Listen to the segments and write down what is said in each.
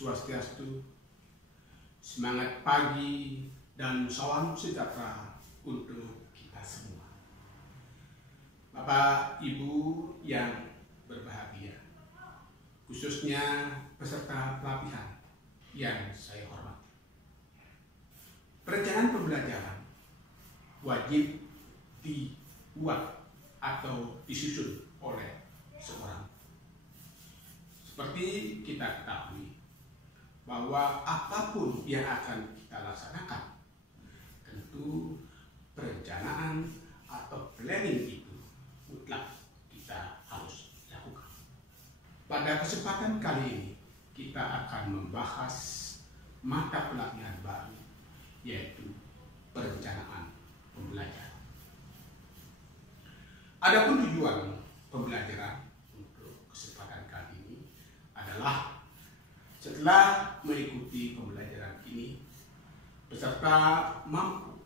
Swastiastu, semangat pagi dan salam sejahtera untuk kita semua. Bapak Ibu yang berbahagia, khususnya peserta pelatihan yang saya hormati. Perencanaan pembelajaran wajib dibuat atau disusun oleh seorang. Seperti kita ketahui bahwa apapun yang akan kita laksanakan, tentu perencanaan atau planning itu mutlak kita harus lakukan. Pada kesempatan kali ini kita akan membahas mata pelatihan baru, yaitu perencanaan pembelajaran. Adapun tujuan pembelajaran untuk kesempatan kali ini adalah setelah mengikuti pembelajaran ini, peserta mampu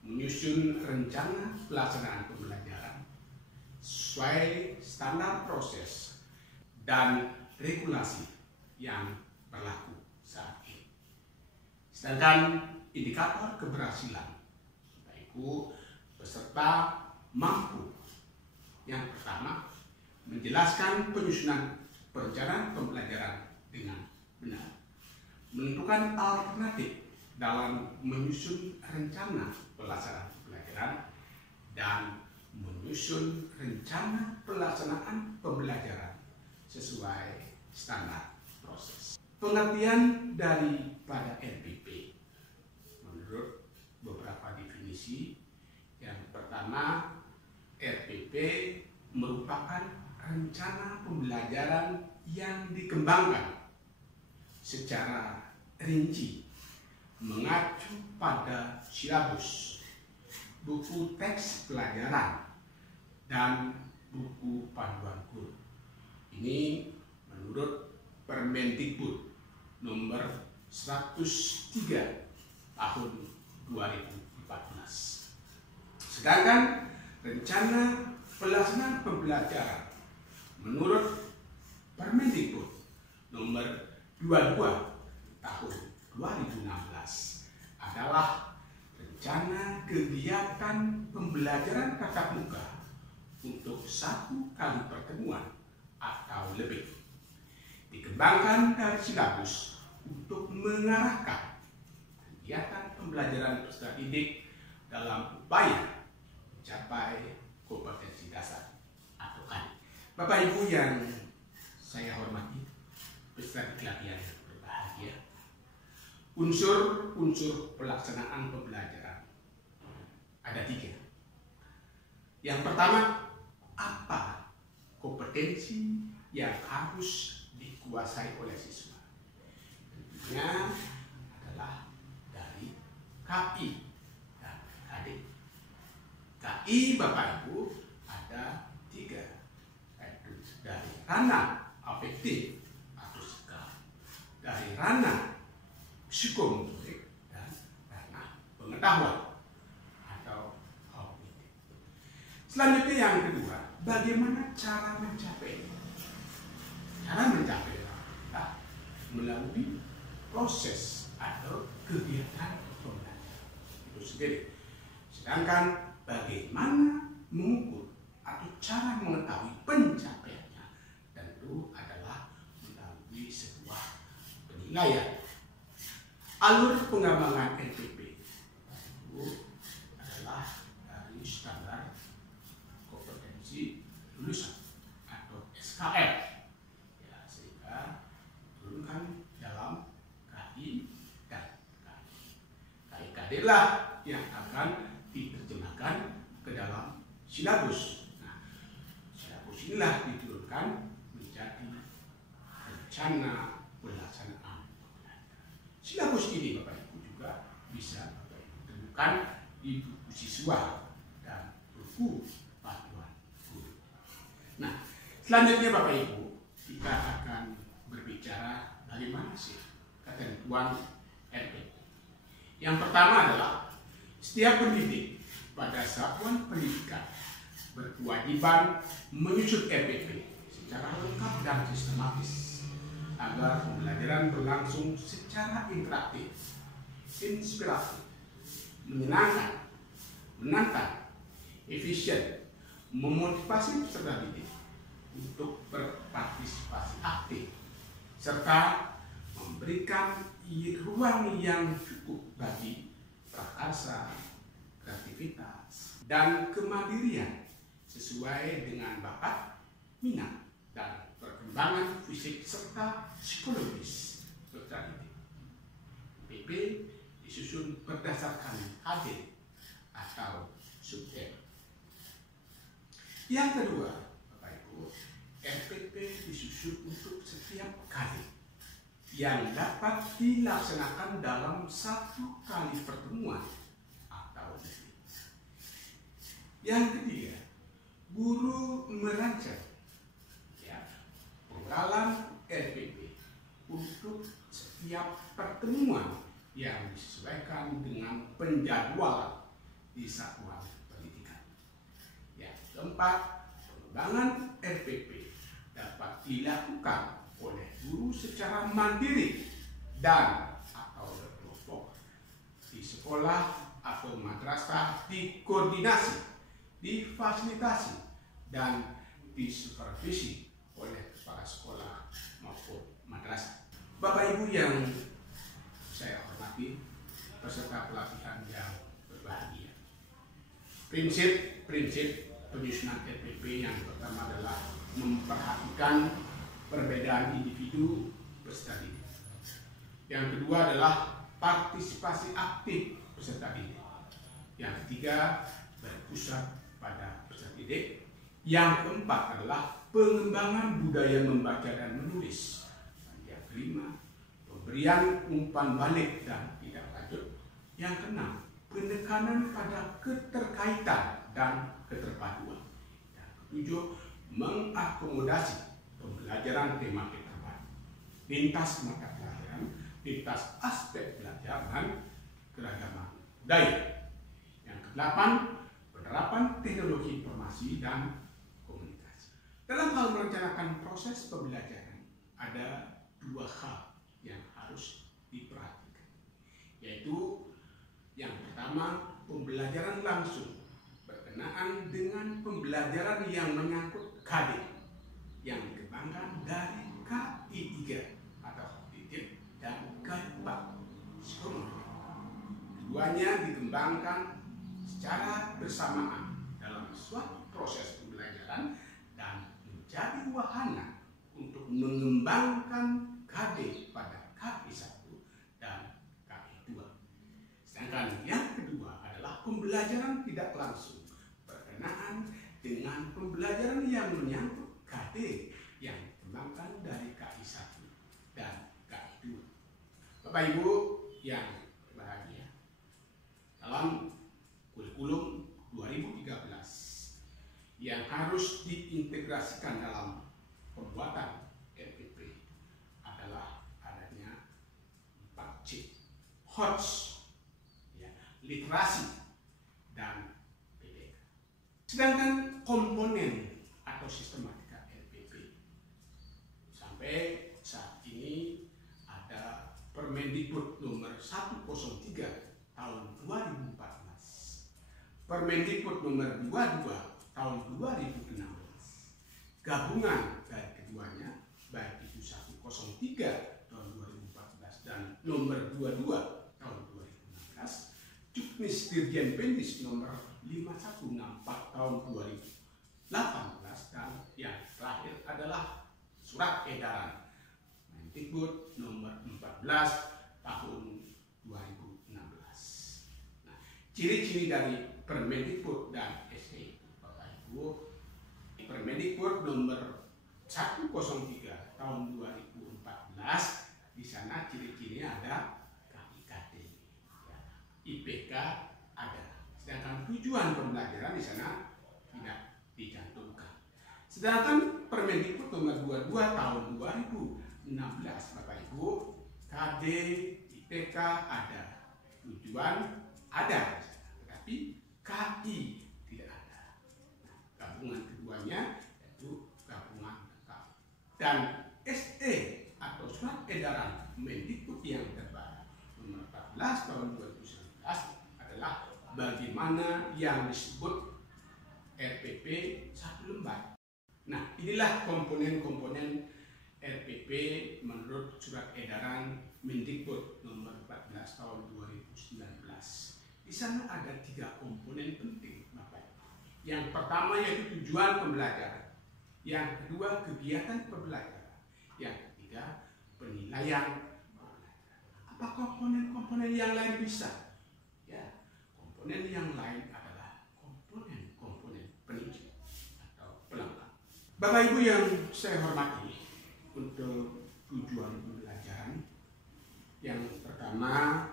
menyusun rencana pelaksanaan pembelajaran sesuai standar proses dan regulasi yang berlaku saat ini. Sedangkan indikator keberhasilan, yaitu peserta mampu yang pertama menjelaskan penyusunan perencanaan pembelajaran dengan benar, menentukan alternatif dalam menyusun rencana pelaksanaan pembelajaran, dan menyusun rencana pelaksanaan pembelajaran sesuai standar proses. Pengertian daripada RPP menurut beberapa definisi. Yang pertama, RPP merupakan rencana pembelajaran yang dikembangkan secara rinci mengacu pada silabus, buku teks pelajaran, dan buku panduan guru. Ini menurut Permendikbud nomor 103 tahun 2014. Sedangkan rencana pelaksanaan pembelajaran menurut Permendikbud nomor 22 tahun 2016 adalah rencana kegiatan pembelajaran tatap muka untuk 1 kali pertemuan atau lebih, dikembangkan dari silabus untuk mengarahkan kegiatan pembelajaran peserta didik dalam upaya mencapai kompetensi dasar atau KADI. Bapak Ibu yang saya hormati, peserta pelatihan yang berbahagia, unsur-unsur pelaksanaan pembelajaran ada 3. Yang pertama, apa kompetensi yang harus dikuasai oleh siswa? Tentunya adalah dari KI dan KD. KI Bapak Ibu ada 3, yaitu dari ranah afektif atau sikap, dari ranah psikomotorik, dan ranah pengetahuan atau kognitif. Selanjutnya yang kedua, bagaimana cara mencapainya? Cara mencapainya melalui proses atau kegiatan pembelajaran itu sendiri. Sedangkan bagaimana mengukur atau cara mengetahui pencapaiannya tentu adalah melalui sebuah penilaian. Alur pengembangan RPP itu adalah dari standar kompetensi lulusan atau SKL, ya, sehingga turunkan dalam KI dan KI lah yang akan diterjemahkan ke dalam silabus. Nah, silabus inilah diturunkan menjadi rencana pelaksanaan. Silabus ini Bapak Ibu juga bisa Bapak Ibu temukan di buku siswa dan buku panduan guru. Nah, selanjutnya Bapak Ibu, kita akan berbicara bagaimana sih ketentuan RPP. Yang pertama adalah setiap pendidik pada satuan pendidikan berkewajiban menyusun RPP secara lengkap dan sistematis agar pembelajaran berlangsung secara interaktif, inspiratif, menyenangkan, menantang, efisien, memotivasi peserta didik untuk berpartisipasi aktif, serta memberikan ruang yang cukup bagi prakarsa, kreativitas, dan kemandirian sesuai dengan bakat, minat, dan perkembangan fisik serta psikologis peserta didik. PP disusun berdasarkan KD atau subjek. Yang kedua, Bapak Ibu, RPP disusun untuk setiap kali yang dapat dilaksanakan dalam satu kali pertemuan atau lebih. Yang ketiga, guru merancang program RPP untuk setiap pertemuan yang disesuaikan dengan penjadwalan di satuan pendidikan. Yang keempat, pengembangan RPP dapat dilakukan oleh guru secara mandiri dan atau berkelompok di sekolah atau madrasah, dikoordinasi, difasilitasi, dan disupervisi oleh kepala sekolah maupun madrasah. Bapak Ibu yang saya hormati, peserta pelatihan yang berbahagia. Prinsip penyusunan RPP yang pertama adalah memperhatikan perbedaan individu peserta didik. Yang kedua adalah partisipasi aktif peserta didik. Yang ketiga, berpusat pada peserta didik. Yang keempat adalah pengembangan budaya membaca dan menulis. Yang kelima, pemberian umpan balik dan tidak lanjut. Yang keenam, penekanan pada keterkaitan dan keterpaduan. Yang ketujuh, mengakomodasi pembelajaran tema terbaru, lintas mata pelajaran, lintas aspek pelajaran, keragaman budaya. Yang kedelapan, penerapan teknologi informasi dan komunikasi. Dalam hal merencanakan proses pembelajaran, ada dua hal yang harus diperhatikan, yaitu yang pertama, pembelajaran langsung berkenaan dengan pembelajaran yang menyangkut KD yang dikembangkan dari KI 3 atau kognitif dan KI 4 psikologi. Keduanya dikembangkan secara bersamaan dalam suatu proses pembelajaran dan menjadi wahana untuk mengembangkan KD pada KI 1 dan KI 2. Sedangkan yang kedua adalah pembelajaran tidak langsung berkenaan dengan pembelajaran yang menyangkut KD yang dikembangkan dari KI 1 dan KI 2. Bapak Ibu yang berbahagia, dalam kurikulum 2013 yang harus diintegrasikan dalam pembuatan RPP adalah adanya 4C, HOTS, literasi, dan PDK. Sedangkan komponen atau sistematika RPP sampai saat ini ada Permendikbud nomor 103 tahun 2014, Permendikbud nomor 22 tahun 2016, gabungan dari keduanya baik itu 103 tahun 2014 dan nomor 22 tahun 2016, Juknis Dirjen Pendis nomor 5164 tahun 2018, dan yang terakhir adalah surat edaran Mendikbud nomor 14 tahun 2016. Nah, ciri-ciri dari Permendikbud dan SE, Bapak Ibu, Permendikbud nomor 103 tahun 2014, di sana ciri-cirinya ada KIKD, IPK ada, sedangkan tujuan pembelajaran di sana tidak dicantumkan. Sedangkan Permendikbud nomor 22 tahun 2016, Bapak Ibu, KD, IPK ada, tujuan ada, tetapi KI tidak ada. Nah, gabungan keduanya yaitu gabungan lengkap. Dan SE atau Surat Edaran Mendikbud yang terbaru nomor 14 tahun 2019 adalah bagaimana yang disebut RPP 1 lembar. Nah, inilah komponen-komponen RPP menurut Surat Edaran Mendikbud nomor 14 tahun 2019. Di sana ada 3 komponen penting, Bapak. Yang pertama yaitu tujuan pembelajaran. Yang kedua, kegiatan pembelajaran. Yang ketiga, penilaian pembelajaran. Apa komponen-komponen yang lain bisa? Ya, komponen yang lain adalah komponen-komponen peninjau atau pelengkap. Bapak Ibu yang saya hormati, untuk tujuan pembelajaran, yang pertama,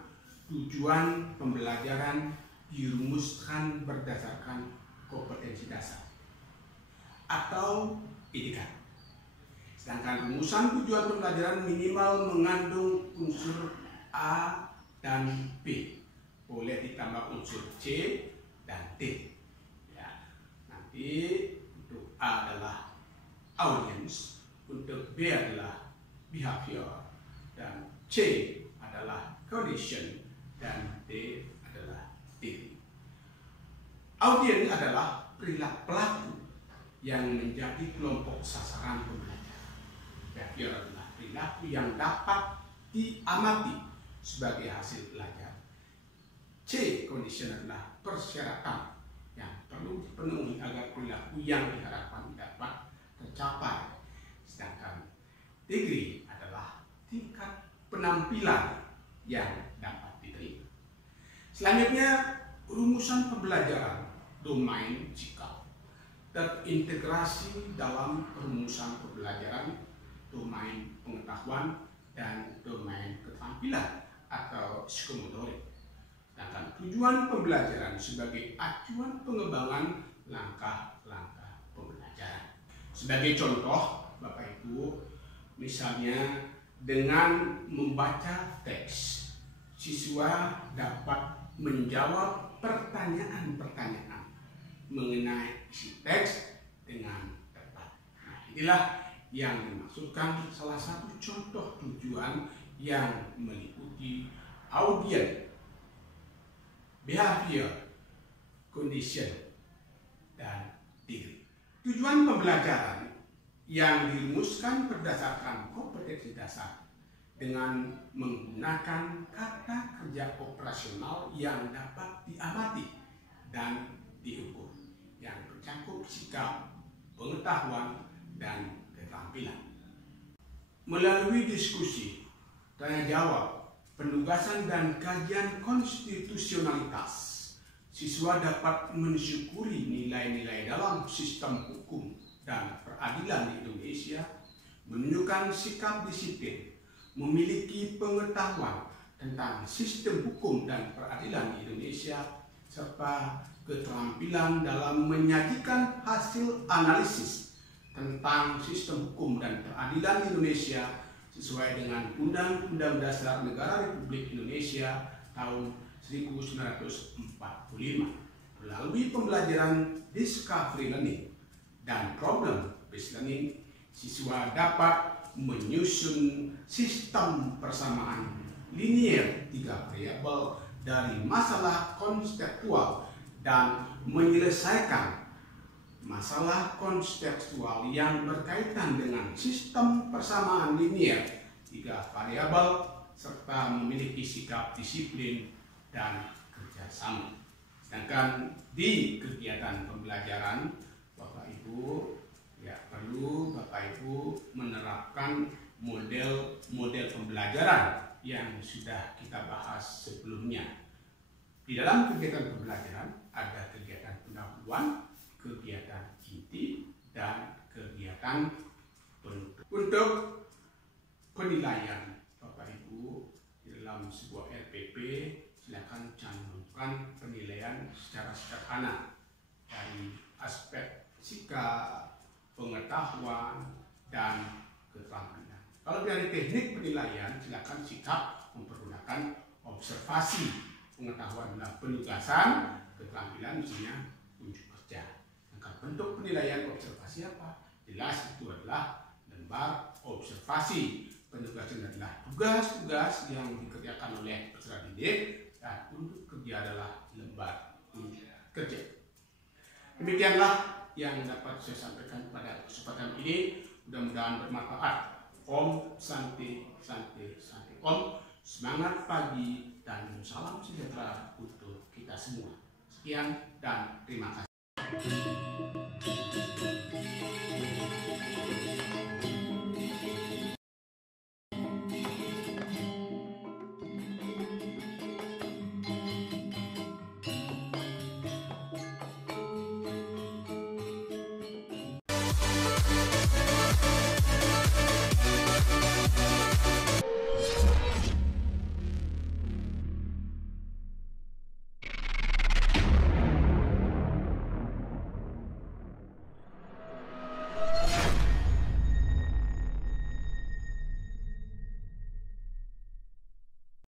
tujuan pembelajaran dirumuskan berdasarkan kompetensi dasar atau IDK. Sedangkan rumusan tujuan pembelajaran minimal mengandung unsur A dan B, boleh ditambah unsur C dan D. Ya, nanti untuk A adalah audience, untuk B adalah behavior, dan C adalah condition, dan D adalah theory. Audiens adalah perilaku pelaku yang menjadi kelompok sasaran pembelajaran. Behavior adalah perilaku yang dapat diamati sebagai hasil belajar. C, condition adalah persyaratan yang perlu dipenuhi agar perilaku yang diharapkan dapat tercapai. Sedangkan degree adalah tingkat penampilan yang dapat diterima. Selanjutnya, rumusan pembelajaran, domain sikap, terintegrasi dalam rumusan pembelajaran, domain pengetahuan, dan domain keterampilan atau psikomotorik. Sedangkan tujuan pembelajaran sebagai acuan pengembangan langkah-langkah pembelajaran. Sebagai contoh, Bapak Ibu, misalnya dengan membaca teks, siswa dapat menjawab pertanyaan-pertanyaan mengenai isi teks dengan tepat. Nah, inilah yang dimaksudkan salah satu contoh tujuan yang meliputi audiens, behavior, condition, dan theory. Tujuan pembelajaran yang dirumuskan berdasarkan kompetensi dasar dengan menggunakan kata kerja operasional yang dapat diamati dan diukur, yang mencakup sikap, pengetahuan, dan keterampilan. Melalui diskusi, tanya jawab, penugasan, dan kajian konstitusionalitas, siswa dapat mensyukuri nilai-nilai dalam sistem hukum dan peradilan di Indonesia, menunjukkan sikap disiplin, memiliki pengetahuan tentang sistem hukum dan peradilan di Indonesia, serta keterampilan dalam menyajikan hasil analisis tentang sistem hukum dan peradilan di Indonesia sesuai dengan Undang-Undang Dasar Negara Republik Indonesia tahun 1945. Melalui pembelajaran discovery learning dan problem-based learning, siswa dapat menyusun sistem persamaan linier 3 variabel dari masalah konseptual dan menyelesaikan masalah konseptual yang berkaitan dengan sistem persamaan linier 3 variabel serta memiliki sikap disiplin dan kerjasama. Sedangkan di kegiatan pembelajaran, Bapak Ibu perlu Bapak Ibu menerapkan model pembelajaran yang sudah kita bahas sebelumnya. Di dalam kegiatan pembelajaran ada kegiatan pendahuluan, kegiatan inti, dan kegiatan penutup. Untuk penilaian, Bapak Ibu, di dalam sebuah RPP silakan cantumkan penilaian secara sederhana dari aspek sikap, pengetahuan, dan keterampilan. Kalau dari teknik penilaian, silakan sikap mempergunakan observasi, pengetahuan dalam penugasan, keterampilan misalnya unjuk kerja. Maka bentuk penilaian observasi apa? Jelas itu adalah lembar observasi penugasan adalah tugas-tugas yang dikerjakan oleh peserta didik dan untuk kerja adalah lembar kerja. Demikianlah yang dapat saya sampaikan pada kesempatan ini. Mudah-mudahan bermanfaat. Om Santi Santi Santi Om. Semangat pagi dan salam sejahtera untuk kita semua. Sekian dan terima kasih.